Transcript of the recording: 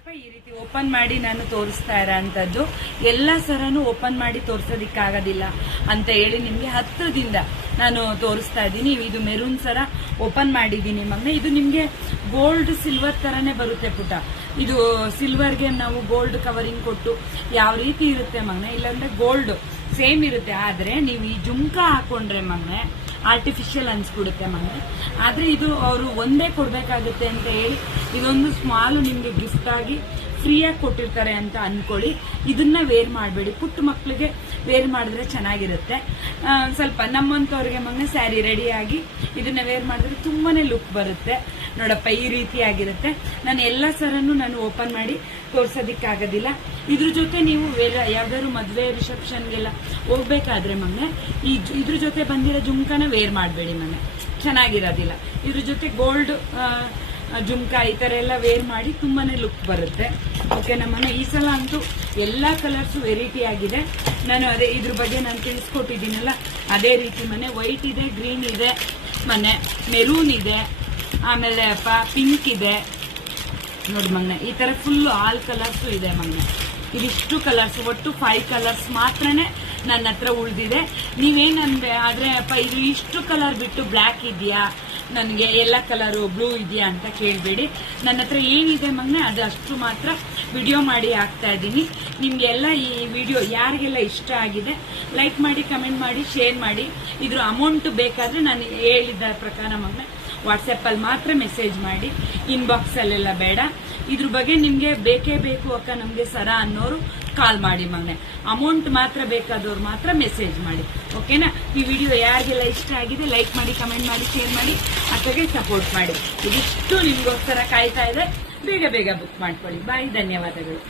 ನೋಡಪ್ಪ, ಈ ರೀತಿ ಓಪನ್ ಮಾಡಿ ನಾನು ತೋರಿಸ್ತಾ ಇರೋಂಥದ್ದು. ಎಲ್ಲ ಸರನು ಓಪನ್ ಮಾಡಿ ತೋರಿಸೋದಿಕ್ಕಾಗೋದಿಲ್ಲ ಅಂತ ಹೇಳಿ ನಿಮ್ಗೆ ಹತ್ರದಿಂದ ನಾನು ತೋರಿಸ್ತಾ ಇದ್ದೀನಿ. ಇದು ಮೆರೂನ್ ಸರ ಓಪನ್ ಮಾಡಿದ್ದೀನಿ ಮಗನೆ. ಇದು ನಿಮ್ಗೆ ಗೋಲ್ಡ್ ಸಿಲ್ವರ್ ತರನೇ ಬರುತ್ತೆ ಪುಟ. ಇದು ಸಿಲ್ವರ್ಗೆ ನಾವು ಗೋಲ್ಡ್ ಕವರಿಂಗ್ ಕೊಟ್ಟು ಯಾವ ರೀತಿ ಇರುತ್ತೆ ಮಗನೆ, ಇಲ್ಲಾಂದ್ರೆ ಗೋಲ್ಡ್ ಸೇಮ್ ಇರುತ್ತೆ. ಆದ್ರೆ ನೀವು ಈ ಜುಮ್ಕ ಹಾಕೊಂಡ್ರೆ ಮಗನೆ ಆರ್ಟಿಫಿಷಿಯಲ್ ಅನ್ಸ್ಬಿಡುತ್ತೆ ಮಗನೆ. ಆದ್ರೆ ಇದು ಅವರು ಒಂದೇ ಕೊಡ್ಬೇಕಾಗುತ್ತೆ ಅಂತ ಹೇಳಿ ಇದೊಂದು ಸ್ಮಾಲ್ ನಿಮ್ಗೆ ಗಿಫ್ಟ್ ಆಗಿ ಫ್ರೀಯಾಗಿ ಕೊಟ್ಟಿರ್ತಾರೆ ಅಂತ ಅನ್ಕೊಳ್ಳಿ. ಇದನ್ನ ವೇರ್ ಮಾಡಬೇಡಿ, ಪುಟ್ಟ ಮಕ್ಳಿಗೆ ವೇರ್ ಮಾಡಿದ್ರೆ ಚೆನ್ನಾಗಿರುತ್ತೆ. ಸ್ವಲ್ಪ ನಮ್ಮಂತವ್ರಿಗೆ ಮಗನೆ ಸ್ಯಾರಿ ರೆಡಿಯಾಗಿ ಇದನ್ನ ವೇರ್ ಮಾಡಿದ್ರೆ ತುಂಬಾನೇ ಲುಕ್ ಬರುತ್ತೆ. ನೋಡಪ್ಪ, ಈ ರೀತಿಯಾಗಿರುತ್ತೆ. ನಾನು ಎಲ್ಲ ಸರನ್ನು ನಾನು ಓಪನ್ ಮಾಡಿ ತೋರ್ಸೋದಿಕ್ಕಾಗೋದಿಲ್ಲ. ಇದ್ರ ಜೊತೆ ನೀವು ಯಾವ್ದಾದ್ರು ಮದ್ವೆ ರಿಸೆಪ್ಷನ್ಗೆಲ್ಲ ಹೋಗ್ಬೇಕಾದ್ರೆ ಮಗನೆ ಇದ್ರ ಜೊತೆ ಬಂದಿರೋ ಜುಮ್ಕಾನ ವೇರ್ ಮಾಡಬೇಡಿ ಮಗನೆ, ಚೆನ್ನಾಗಿರೋದಿಲ್ಲ. ಇದ್ರ ಜೊತೆ ಗೋಲ್ಡ್ ಜುಮ್ಕಾ ಈ ತರ ಎಲ್ಲ ವೇರ್ ಮಾಡಿ ತುಂಬಾನೇ ಲುಕ್ ಬರುತ್ತೆ. ಓಕೆ ನಮ್ಮನೆ ಈ ಸಲ ಅಂತೂ ಎಲ್ಲಾ ಕಲರ್ಸ್ ವೆರೈಟಿ ಆಗಿದೆ. ನಾನು ಅದೇ ಇದ್ರ ಬಗ್ಗೆ ನಾನು ತಿಳಿಸ್ಕೊಟ್ಟಿದ್ದೀನಲ್ಲ ಅದೇ ರೀತಿ ಮನೆ ವೈಟ್ ಇದೆ, ಗ್ರೀನ್ ಇದೆ, ಮನೆ ಮೆರೂನ್ ಇದೆ, ಆಮೇಲೆ ಪಿಂಕ್ ಇದೆ ನೋಡಿ ಮಗನೆ. ಈ ತರ ಫುಲ್ ಆಲ್ ಕಲರ್ಸ್ ಇದೆ ಮಗನೆ. ಇದಿಷ್ಟು ಕಲರ್ಸ್, ಒಟ್ಟು 5 ಕಲರ್ಸ್ ಮಾತ್ರನೇ ನನ್ನ ಹತ್ರ ಉಳಿದಿದೆ. ನೀವೇನಂದ್ರೆ ಆದ್ರೆ ಇದು ಇಷ್ಟು ಕಲರ್ ಬಿಟ್ಟು ಬ್ಲ್ಯಾಕ್ ಇದೆಯಾ, ನನಗೆ ಎಲ್ಲ ಕಲರು ಬ್ಲೂ ಇದೆಯಾ ಅಂತ ಕೇಳಬೇಡಿ. ನನ್ನ ಹತ್ರ ಏನಿದೆ ಮಗನೆ ಅದು ಅಷ್ಟು ಮಾತ್ರ ವಿಡಿಯೋ ಮಾಡಿ ಹಾಕ್ತಾ ಇದ್ದೀನಿ. ನಿಮ್ಗೆಲ್ಲ ಈ ವಿಡಿಯೋ ಯಾರಿಗೆಲ್ಲ ಇಷ್ಟ ಆಗಿದೆ ಲೈಕ್ ಮಾಡಿ, ಕಮೆಂಟ್ ಮಾಡಿ, ಶೇರ್ ಮಾಡಿ. ಇದ್ರ ಅಮೌಂಟ್ ಬೇಕಾದ್ರೆ ನಾನು ಹೇಳಿದ ಪ್ರಕಾರ ಮಗನೆ ವಾಟ್ಸಪ್ ಅಲ್ಲಿ ಮಾತ್ರ ಮೆಸೇಜ್ ಮಾಡಿ, ಇನ್ಬಾಕ್ಸ್ ಅಲ್ಲೆಲ್ಲ ಬೇಡ. ಇದ್ರ ಬಗ್ಗೆ ನಿಮ್ಗೆ ಬೇಕೇ ಬೇಕು ಅಕ್ಕ ನಮ್ಗೆ ಸರ ಅನ್ನೋರು ಕಾಲ್ ಮಾಡಿ ಮಗನೆ. ಅಮೌಂಟ್ ಮಾತ್ರ ಬೇಕಾದವ್ರು ಮಾತ್ರ ಮೆಸೇಜ್ ಮಾಡಿ. ಓಕೆನಾ? ಈ ವಿಡಿಯೋ ಯಾರಿಗೆಲ್ಲ ಇಷ್ಟ ಆಗಿದೆ ಲೈಕ್ ಮಾಡಿ, ಕಮೆಂಟ್ ಮಾಡಿ, ಶೇರ್ ಮಾಡಿ, ಅಕ್ಕಗೆ ಸಪೋರ್ಟ್ ಮಾಡಿ. ಇದಿಷ್ಟು ನಿಮ್ಗೋಸ್ಕರ ಕಾಯ್ತಾ ಇದೆ. ಬೇಗ ಬೇಗ ಬುಕ್ ಮಾಡ್ಕೊಳ್ಳಿ. ಬಾಯ್, ಧನ್ಯವಾದಗಳು.